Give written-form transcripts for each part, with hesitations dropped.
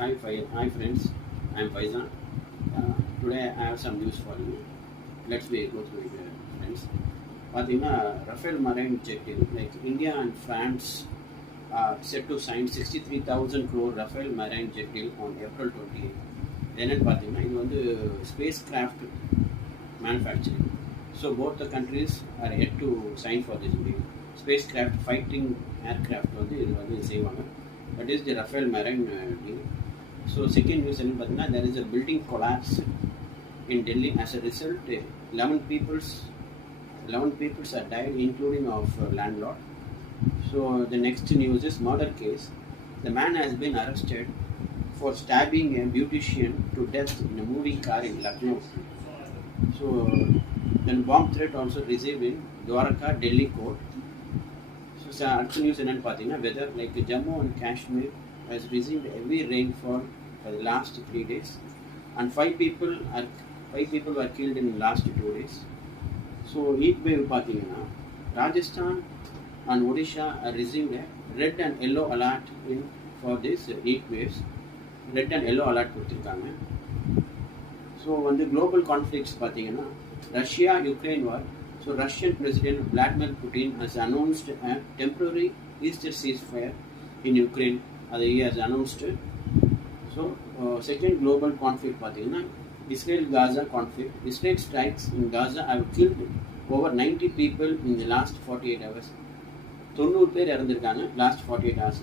Hi friends, I'm Faizan. Today I have some news for you. Let's go through it, friends. பார்த்தீங்கன்னா Rafale marine jet like India and France set to sign 63,000 crore Rafale marine jet deal on April 28. என்னென்னு பார்த்தீங்கன்னா இது வந்து space craft manufacturing. So both the countries are set to sign for this deal. Space craft fighting aircraft வந்து இது வந்து செய்வாங்க. That is the Rafale marine deal. So second news என்னன்னு பார்த்தீங்கன்னா there is a building collapse in Delhi as a result 11 people are died including of landlord. So the next news is murder case. The man has been arrested for stabbing a beautician to death in a moving car in Lucknow. So then bomb threat also received in Dwarka, Delhi court. So அடுத்த நியூஸ் என்னன்னு பார்த்தீங்கன்னா weather like Jammu and Kashmir has received heavy rainfall for the last 3 days and 5 people were killed in the last 2 days. So heat wave பார்த்தீங்கன்னா Rajasthan and Odisha are received a red and yellow alert for this heat waves. Red and yellow alert கொடுத்திருக்காங்க. ஸோ வந்து global conflicts பார்த்தீங்கன்னா Russia Ukraine war. So Russian President Vladimir Putin has announced a temporary Easter ceasefire in Ukraine. He has announced it. So second global conflict பார்த்தீங்கன்னா Israel-Gaza conflict. Israel strikes in Gaza have killed over 90 people in the last 48 hours. 90 பேர் இறந்திருக்காங்க last 48 hours.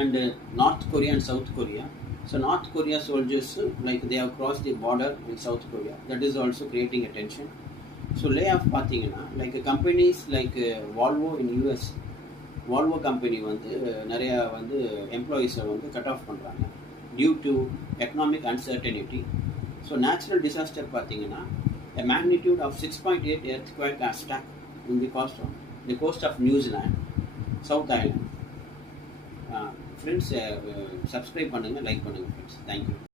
And North Korea and South Korea. So North Korea soldiers like they have crossed the border in South Korea. That is also creating attention. So layoff பார்த்தீங்கன்னா like companies like Volvo in US. Volvo company வந்து நிறைய வந்து எம்ப்ளாயீஸை வந்து cut off பண்ணுறாங்க due to economic uncertainty. So natural disaster பார்த்தீங்கன்னா a magnitude of 6.8 earthquake has struck in the coast of New Zealand, South Island. Friends, subscribe பண்ணுங்கள், லைக் பண்ணுங்கள் friends. Thank you.